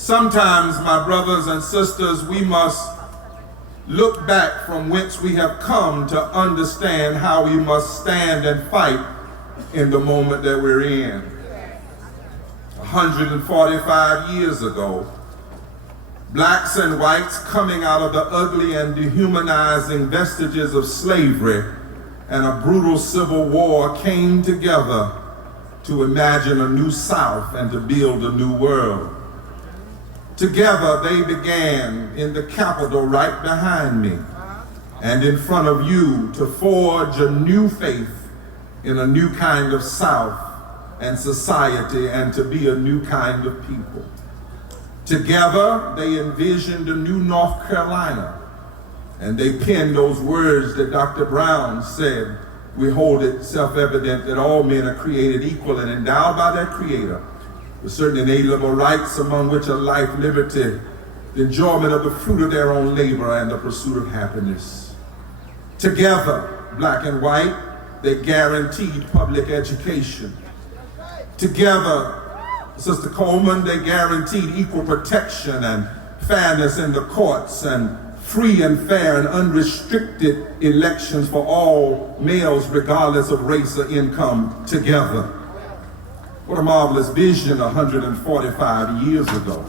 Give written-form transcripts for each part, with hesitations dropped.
Sometimes, my brothers and sisters, we must look back from whence we have come to understand how we must stand and fight in the moment that we're in. 145 years ago, blacks and whites coming out of the ugly and dehumanizing vestiges of slavery and a brutal civil war came together to imagine a new South and to build a new world. Together they began in the Capitol right behind me and in front of you to forge a new faith in a new kind of South and society and to be a new kind of people. Together they envisioned a new North Carolina and they penned those words that Dr. Brown said, "We hold it self-evident that all men are created equal and endowed by their Creator with certain inalienable rights, among which are life, liberty, the enjoyment of the fruit of their own labor, and the pursuit of happiness." Together, black and white, they guaranteed public education. Together, Sister Coleman, they guaranteed equal protection and fairness in the courts and free and fair and unrestricted elections for all males regardless of race or income. Together. What a marvelous vision 145 years ago.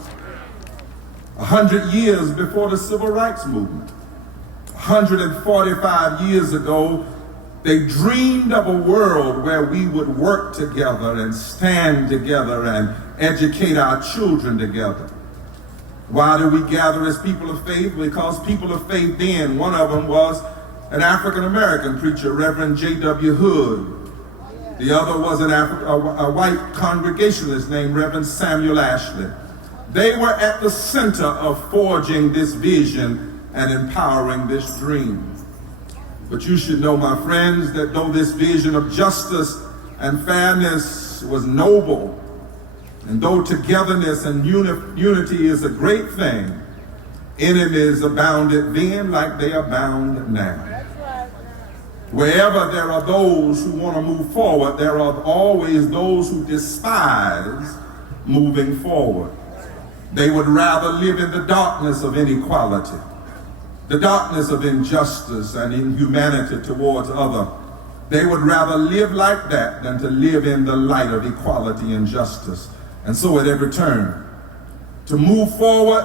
100 years before the Civil Rights Movement. 145 years ago, they dreamed of a world where we would work together and stand together and educate our children together. Why do we gather as people of faith? Because people of faith then, one of them was an African-American preacher, Reverend J.W. Hood. The other was a white Congregationalist named Reverend Samuel Ashley. They were at the center of forging this vision and empowering this dream. But you should know, my friends, that though this vision of justice and fairness was noble, and though togetherness and unity is a great thing, enemies abounded then like they abound now. Wherever there are those who want to move forward, there are always those who despise moving forward. They would rather live in the darkness of inequality, the darkness of injustice and inhumanity towards others. They would rather live like that than to live in the light of equality and justice. And so at every turn, to move forward,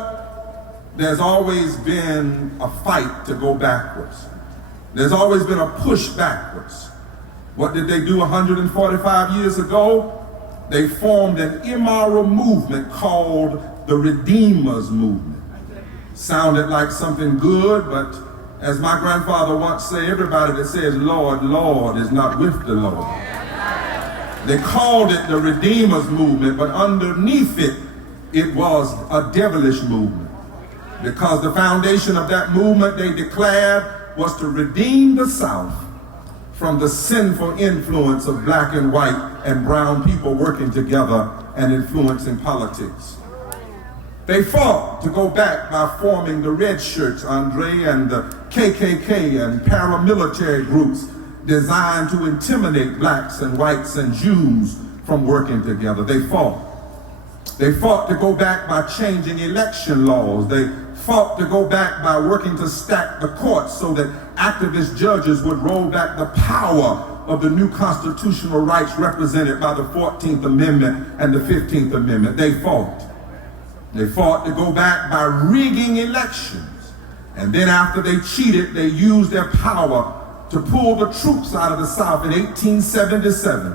there's always been a fight to go backwards. There's always been a push backwards. What did they do 145 years ago? They formed an immoral movement called the Redeemers Movement. Sounded like something good, but as my grandfather once said, everybody that says, "Lord, Lord," is not with the Lord. They called it the Redeemers Movement, but underneath it, it was a devilish movement. Because the foundation of that movement, they declared, was to redeem the South from the sinful influence of black and white and brown people working together and influencing politics. They fought to go back by forming the Red Shirts, Andre, and the KKK and paramilitary groups designed to intimidate blacks and whites and Jews from working together. They fought. They fought to go back by changing election laws. They fought to go back by working to stack the courts so that activist judges would roll back the power of the new constitutional rights represented by the 14th Amendment and the 15th Amendment. They fought. They fought to go back by rigging elections. And then after they cheated, they used their power to pull the troops out of the South in 1877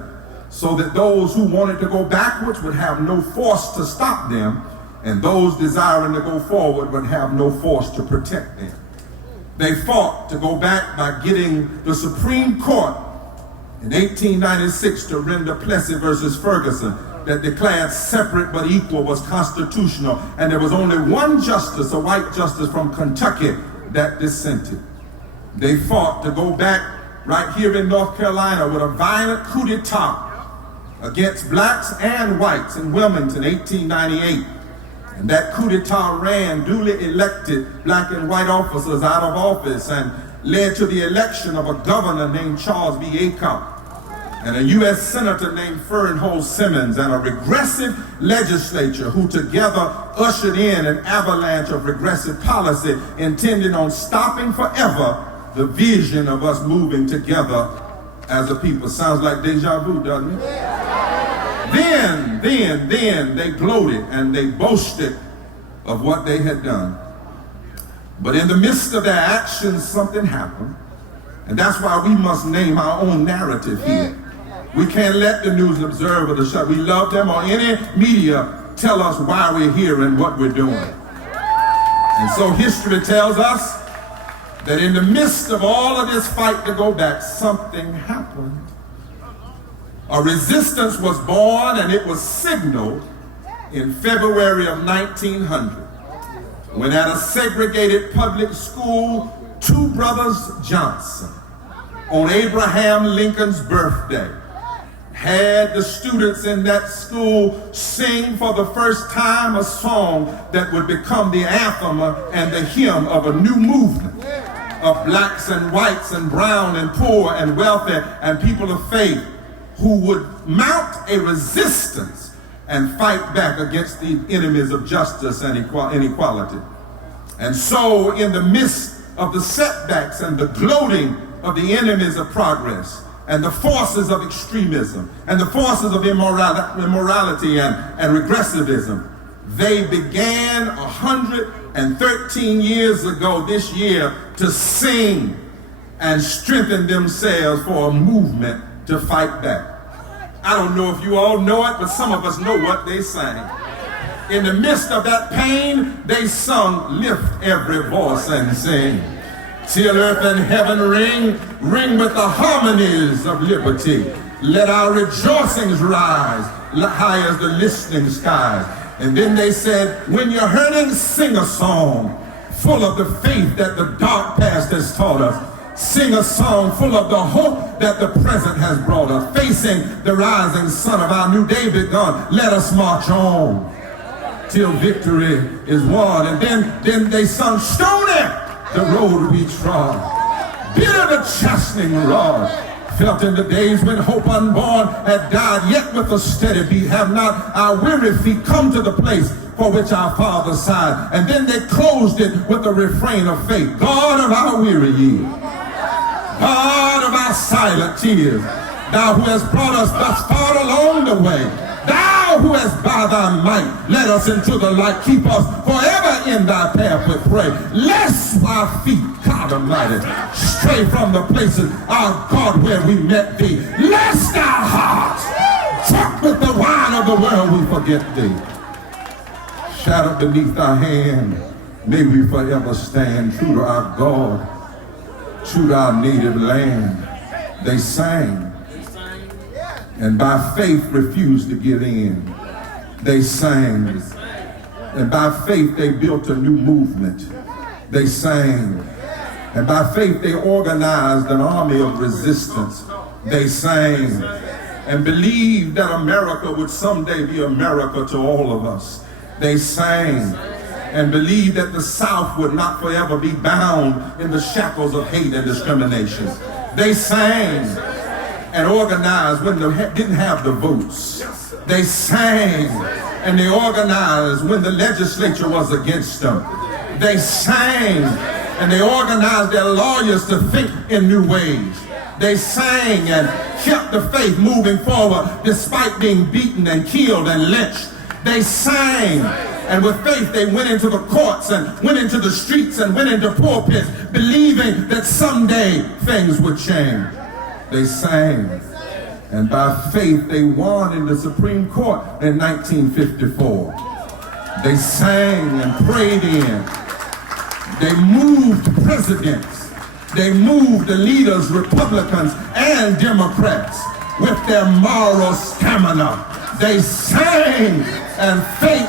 so that those who wanted to go backwards would have no force to stop them, and those desiring to go forward would have no force to protect them. They fought to go back by getting the Supreme Court in 1896 to render Plessy versus Ferguson that declared separate but equal was constitutional, and there was only one justice, a white justice from Kentucky, that dissented. They fought to go back right here in North Carolina with a violent coup d'etat against blacks and whites in Wilmington, 1898. And that coup d'etat ran duly elected black and white officers out of office and led to the election of a governor named Charles B. Aycock. and a U.S. Senator named Fernhold Simmons, and a regressive legislature who together ushered in an avalanche of regressive policy intended on stopping forever the vision of us moving together as a people. Sounds like deja vu, doesn't it? Then they gloated and they boasted of what they had done. But in the midst of their actions, something happened. And that's why we must name our own narrative here. We can't let the News Observer, the Shut, we love them, or any media tell us why we're here and what we're doing. And so history tells us that in the midst of all of this fight to go back, something happened. A resistance was born, and it was signaled in February of 1900, when at a segregated public school, two brothers Johnson, on Abraham Lincoln's birthday, had the students in that school sing for the first time a song that would become the anthem and the hymn of a new movement of blacks and whites and brown and poor and wealthy and people of faith who would mount a resistance and fight back against the enemies of justice and inequality. And so in the midst of the setbacks and the gloating of the enemies of progress and the forces of extremism and the forces of immorality and regressivism, they began 113 years ago this year to sing and strengthen themselves for a movement to fight back. I don't know if you all know it, but some of us know what they sang. In the midst of that pain, they sung, "Lift every voice and sing, till earth and heaven ring, ring with the harmonies of liberty. Let our rejoicings rise, high as the listening skies." And then they said, when you're hurting, sing a song full of the faith that the dark past has taught us. Sing a song full of the hope that the present has brought us. Facing the rising sun of our new day begun, let us march on till victory is won. And then they sung, "Stony the road we trod, bitter the chastening rod, felt in the days when hope unborn had died, yet with a steady beat have not our weary feet come to the place for which our fathers sighed." And then they closed it with a refrain of faith. "God of our weary years, God of our silent tears, thou who hast brought us thus far along the way, thou who hast by thy might led us into the light, keep us forever in thy path, we pray. Lest our feet, God Almighty, stray from the places, our God, where we met thee. Lest our hearts, drunk with the wine of the world, we forget thee. Shadowed beneath thy hand, may we forever stand true to our God, true to our native land." They sang, and by faith refused to give in. They sang, and by faith they built a new movement. They sang, and by faith they organized an army of resistance. They sang, and believed that America would someday be America to all of us. They sang, and believed that the South would not forever be bound in the shackles of hate and discrimination. They sang and organized when they didn't have the votes. They sang and they organized when the legislature was against them. They sang and they organized their lawyers to think in new ways. They sang and kept the faith moving forward despite being beaten and killed and lynched. They sang, and with faith they went into the courts and went into the streets and went into pulpits, believing that someday things would change. They sang, and by faith they won in the Supreme Court in 1954. They sang and prayed in. They moved presidents. They moved the leaders, Republicans and Democrats, with their moral stamina. They sang, and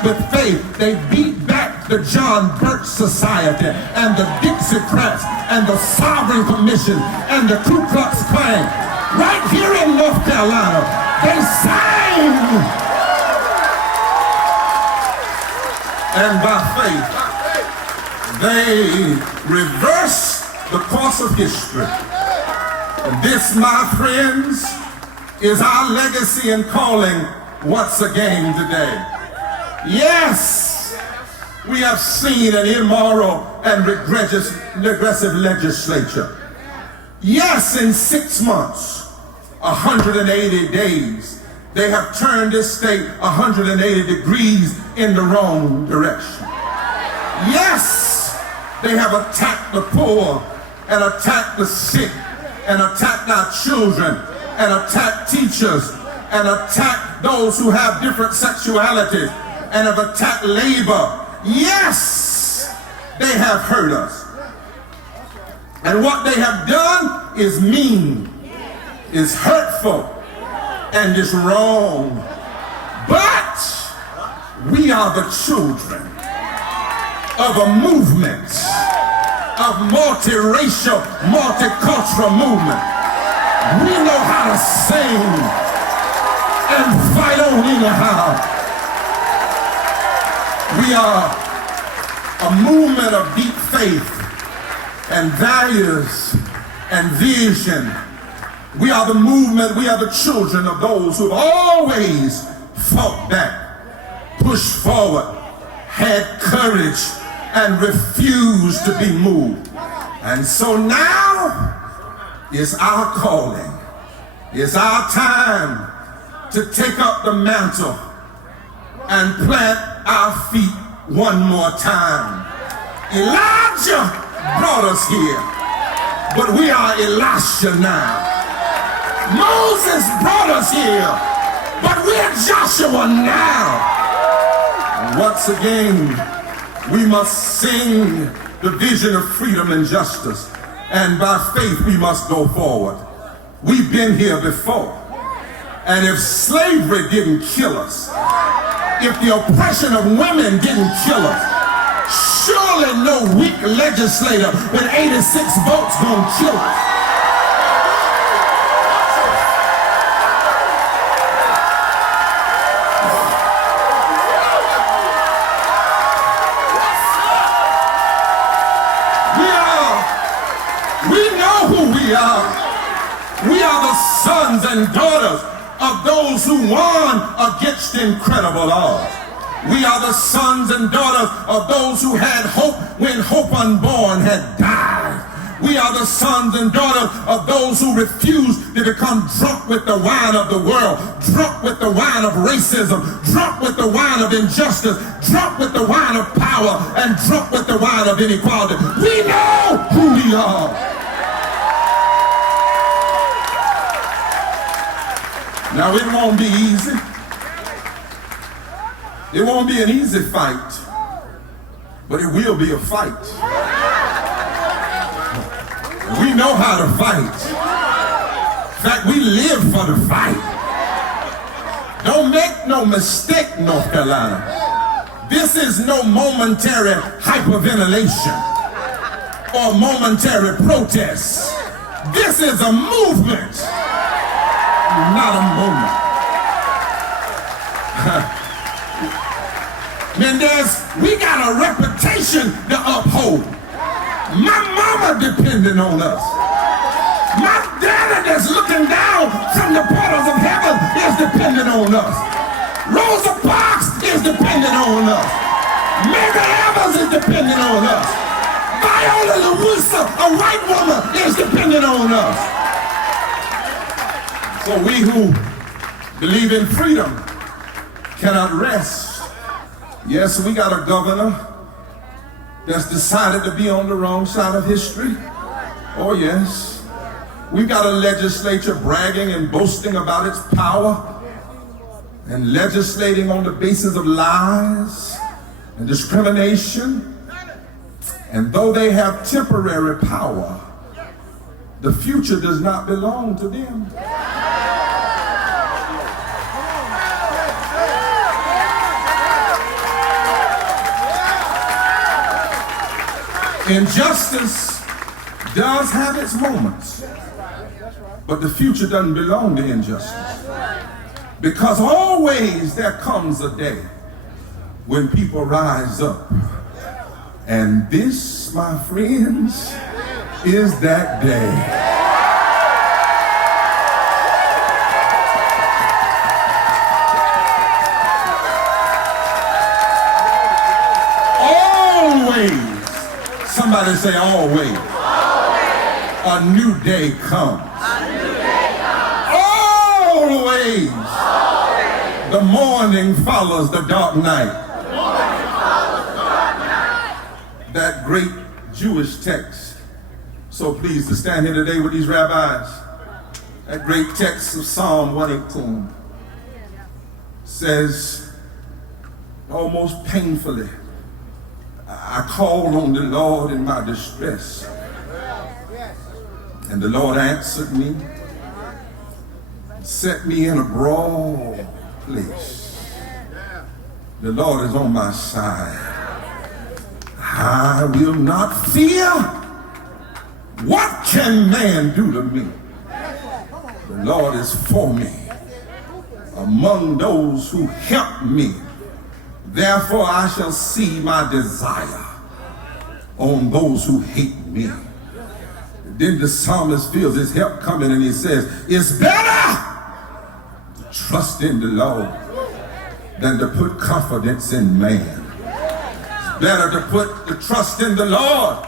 with faith, they beat back the John Birch Society and the Dixiecrats and the Sovereign Commission and the Ku Klux Klan. Right here in North Carolina, they sang. And by faith, they reversed the course of history. And this, my friends, Is our legacy and calling once again today? Yes, we have seen an immoral and regressive legislature. Yes, in 6 months, 180 days, they have turned this state 180 degrees in the wrong direction. Yes, they have attacked the poor and attacked the sick and attacked our children and attacked teachers and attacked those who have different sexualities and have attacked labor. Yes, they have hurt us. And what they have done is mean, is hurtful, and is wrong. But we are the children of a movement, of multiracial, multicultural movement. We know how to sing and fight on anyhow. We are a movement of deep faith and values and vision. We are the movement, we are the children of those who have always fought back, pushed forward, had courage, and refused to be moved. And so now is our calling. It's our time to take up the mantle and plant our feet one more time. Elijah brought us here, but we are Elisha now. Moses brought us here, but we're Joshua now. And once again, we must sing the vision of freedom and justice, and by faith we must go forward. We've been here before, and if slavery didn't kill us, if the oppression of women didn't kill us, surely no weak legislator with 86 votes gonna kill us. We are the sons and daughters of those who won against incredible odds. We are the sons and daughters of those who had hope when hope unborn had died. We are the sons and daughters of those who refused to become drunk with the wine of the world, drunk with the wine of racism, drunk with the wine of injustice, drunk with the wine of power, and drunk with the wine of inequality. We know who we are. Now, it won't be easy. It won't be an easy fight, but it will be a fight. We know how to fight. In fact, we live for the fight. Don't make no mistake, North Carolina. This is no momentary hyperventilation or momentary protest. This is a movement, not a moment. Mendez, we got a reputation to uphold. My mama depending on us. My daddy that's looking down from the portals of heaven is dependent on us. Rosa Parks is dependent on us. Mary Evans is dependent on us. Viola LaRussa, a white woman, is dependent on us. So we who believe in freedom cannot rest. Yes, we got a governor that's decided to be on the wrong side of history. Oh yes. We got a legislature bragging and boasting about its power and legislating on the basis of lies and discrimination. And though they have temporary power, the future does not belong to them. Injustice does have its moments, but the future doesn't belong to injustice. Because always there comes a day when people rise up. And this, my friends, is that day. Somebody say always. A new day comes. Always. The morning follows the dark night. That great Jewish text. So pleased to stand here today with these rabbis. That great text of Psalm 118 says, almost painfully, I called on the Lord in my distress, and the Lord answered me, set me in a broad place. The Lord is on my side. I will not fear. What can man do to me? The Lord is for me, among those who help me. Therefore I shall see my desire on those who hate me. Then the psalmist feels his help coming and he says, it's better to trust in the Lord than to put confidence in man. It's better to put the trust in the Lord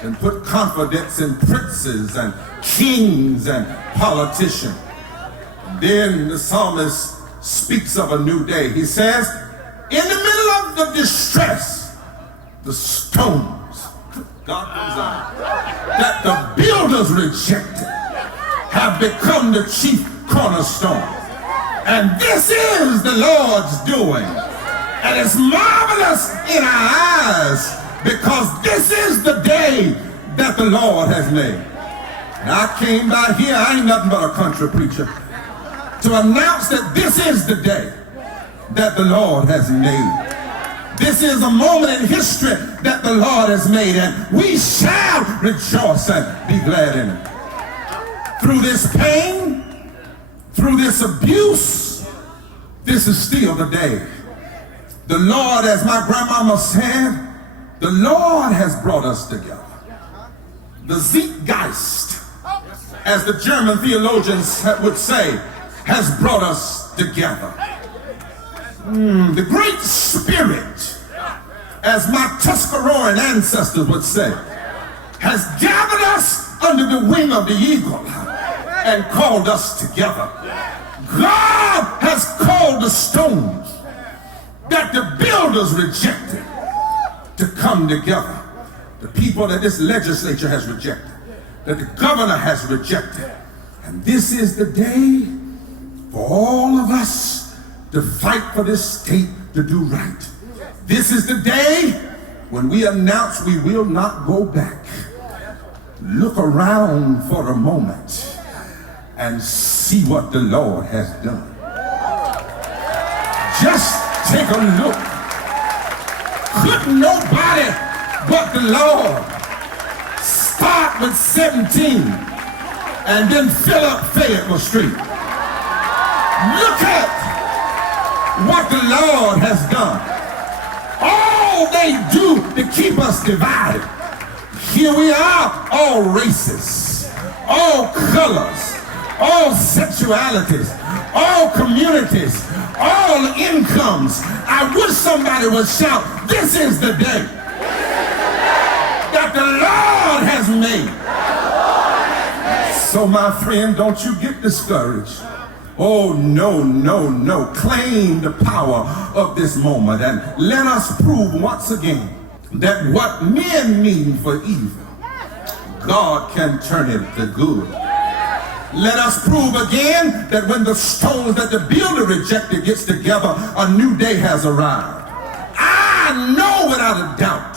than put confidence in princes and kings and politicians. Then the psalmist speaks of a new day. He says, in the middle of the distress, the stones, God comes out, that the builders rejected have become the chief cornerstone. And this is the Lord's doing. And it's marvelous in our eyes because this is the day that the Lord has made. And I came by here, I ain't nothing but a country preacher, to announce that this is the day that the Lord has made. This is a moment in history that the Lord has made, and we shall rejoice and be glad in it. Through this pain, through this abuse, this is still the day. The Lord, as my grandmama said, the Lord has brought us together. The Zeitgeist, as the German theologians would say, has brought us together. The Great Spirit, as my Tuscaroran ancestors would say, has gathered us under the wing of the eagle and called us together. God has called the stones that the builders rejected to come together. The people that this legislature has rejected, that the governor has rejected. And this is the day for all of us to fight for this state to do right. This is the day when we announce we will not go back. Look around for a moment and see what the Lord has done. Just take a look. Couldn't nobody but the Lord start with 17 and then fill up Fayetteville Street? Look at what the Lord has done. All they do to keep us divided. Here we are, all races, all colors, all sexualities, all communities, all incomes. I wish somebody would shout, this is the day that the Lord has made. So my friend, don't you get discouraged. Oh, no, no, no. Claim the power of this moment and let us prove once again that what men mean for evil, God can turn it to good. Let us prove again that when the stones that the builder rejected gets together, a new day has arrived. I know without a doubt,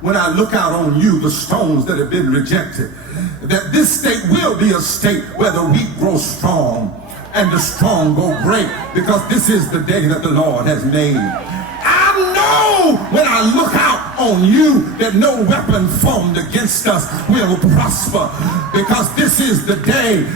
when I look out on you, the stones that have been rejected, that this state will be a state where the weak grow strong and the strong go great, because this is the day that the Lord has made. I know when I look out on you that no weapon formed against us will prosper, because this is the day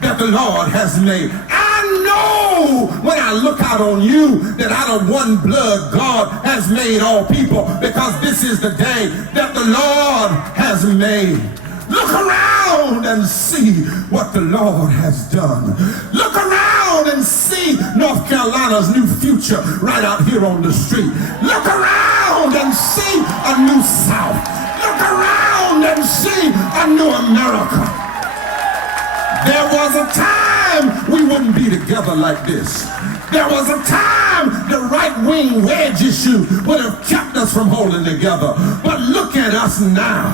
that the Lord has made. I know when I look out on you that out of one blood God has made all people, because this is the day that the Lord has made. Look around and see what the Lord has done. Look around and see North Carolina's new future right out here on the street. Look around and see a new South. Look around and see a new America. There was a time we wouldn't be together like this. There was a time the right-wing wedge issue would have kept us from holding together. But look at us now,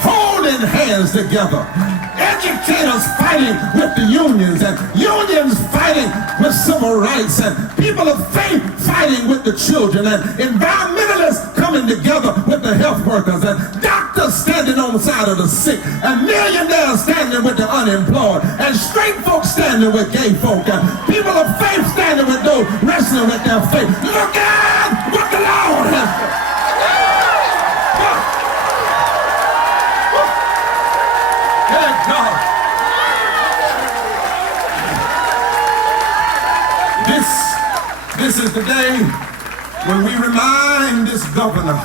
holding hands together. Educators fighting with the unions, and unions fighting with civil rights, and people of faith fighting with the children, and environmentalists coming together with the health workers, and doctors standing on the side of the sick, and millionaires standing with the unemployed, and straight folks standing with gay folk, and people of faith standing with those wrestling with their faith. Look at what the Lord has done. This is the day when we remind this governor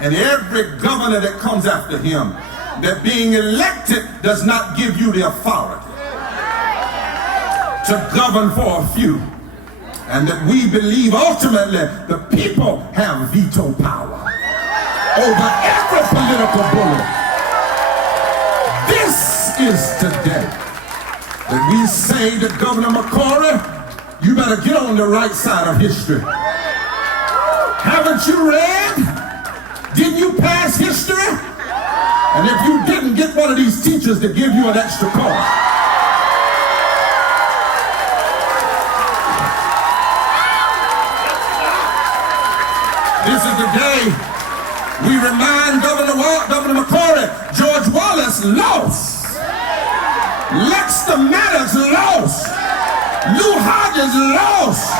and every governor that comes after him that being elected does not give you the authority to govern for a few, and that we believe ultimately the people have veto power over every political bullet. This is today that we say to Governor McCory, you better get on the right side of history. Haven't you read? Didn't you pass history? And if you didn't, get one of these teachers to give you an extra course. This is the day we remind Governor McCory, George Wallace lost. Lexter Maddox lost. Lou Hodges lost.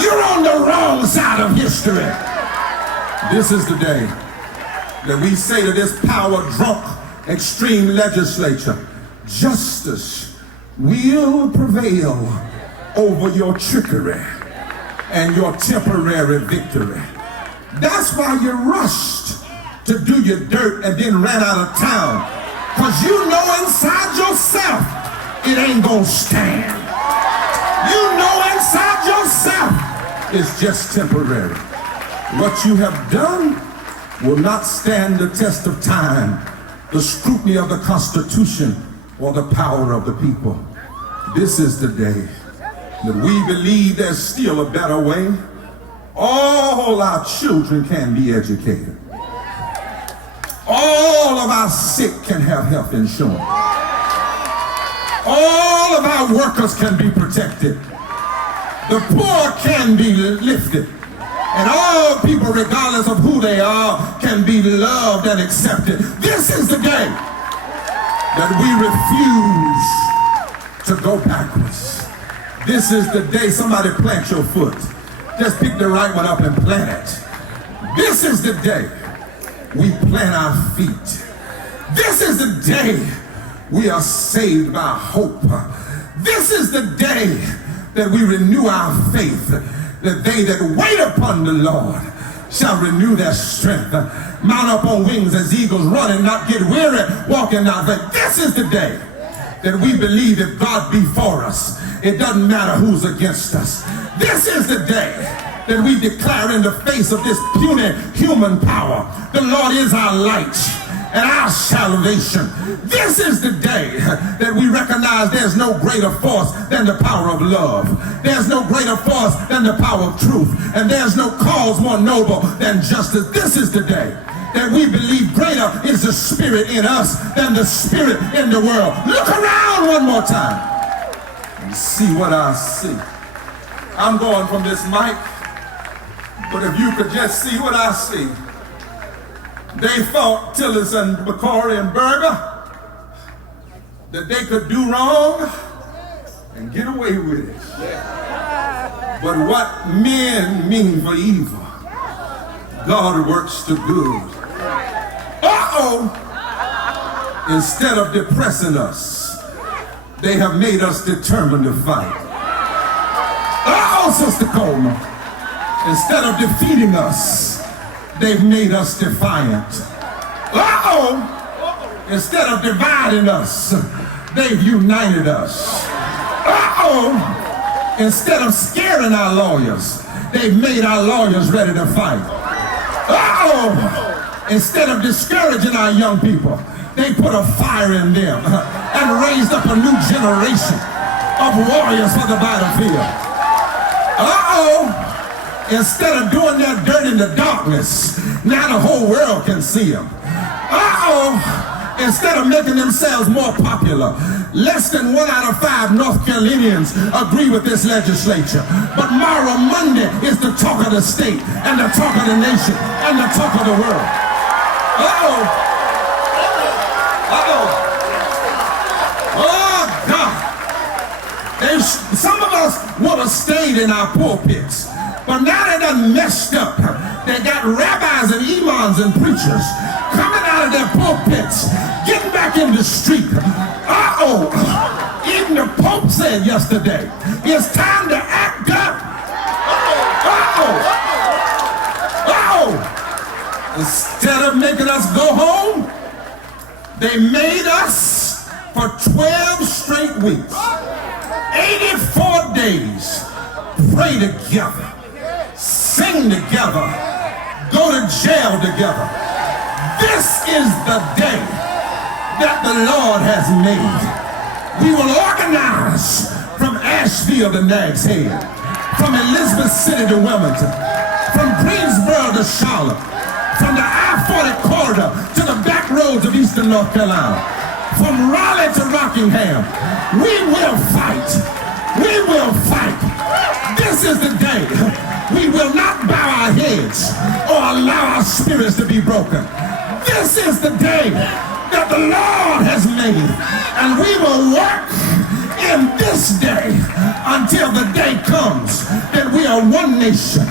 You're on the wrong side of history. This is the day that we say to this power-drunk, extreme legislature, justice will prevail over your trickery and your temporary victory. That's why you rushed to do your dirt and then ran out of town, because you know inside yourself it ain't gonna stand. You know inside yourself it's just temporary. What you have done will not stand the test of time, the scrutiny of the Constitution, or the power of the people. This is the day that we believe there's still a better way. All our children can be educated. All of our sick can have health insurance. All of our workers can be protected. The poor can be lifted. And all people, regardless of who they are, can be loved and accepted. This is the day that we refuse to go backwards. This is the day, somebody plant your foot. Just pick the right one up and plant it. This is the day we plant our feet. This is the day we are saved by hope. This is the day that we renew our faith, that they that wait upon the Lord shall renew their strength, mount up on wings as eagles, run and not get weary, walking not faint. This is the day that we believe if God be for us, it doesn't matter who's against us. This is the day that we declare in the face of this puny human power, the Lord is our light and our salvation. This is the day that we recognize there's no greater force than the power of love. There's no greater force than the power of truth. And there's no cause more noble than justice. This is the day that we believe greater is the spirit in us than the spirit in the world. Look around one more time and see what I see. I'm going from this mic, but if you could just see what I see. They thought, Tillerson, McCory, and Barber, that they could do wrong and get away with it. But what men mean for evil, God works to good. Instead of depressing us, they have made us determined to fight. Sister Coleman, instead of defeating us, they've made us defiant. Instead of dividing us, they've united us. Instead of scaring our lawyers, they've made our lawyers ready to fight. Instead of discouraging our young people, they put a fire in them and raised up a new generation of warriors for the battlefield. Instead of doing their dirt in the darkness, now the whole world can see them. Instead of making themselves more popular, less than 1 out of 5 North Carolinians agree with this legislature. But Mara Monday is the talk of the state and the talk of the nation and the talk of the world. Oh, God. Some of us would have stayed in our pulpits. But now they done messed up. They got rabbis and imams and preachers coming out of their pulpits, getting back in the street. Even the Pope said yesterday, it's time to act up. Instead of making us go home, they made us for 12 straight weeks, 84 days, pray together, sing together, go to jail together. This is the day that the Lord has made. We will organize from Asheville to Nags Head, from Elizabeth City to Wilmington, from Greensboro to Charlotte, from the I-40 corridor to the back roads of eastern North Carolina, from Raleigh to Rockingham. We will fight. We will fight. This is the day. We will not bow our heads or allow our spirits to be broken. This is the day that the Lord has made, and we will work in this day until the day comes that we are one nation,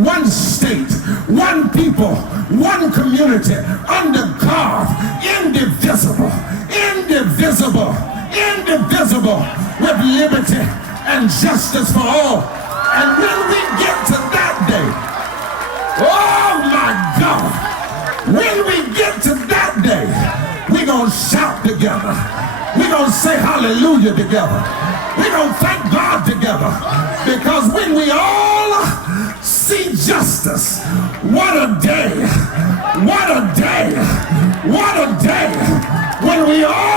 one state, one people, one community, under God, indivisible, indivisible, indivisible, with liberty and justice for all. And when we get to that day, oh my God, when we get to that day, we're going to shout together. We're going to say hallelujah together. We're going to thank God together. Because when we all see justice, what a day, what a day, what a day. When we all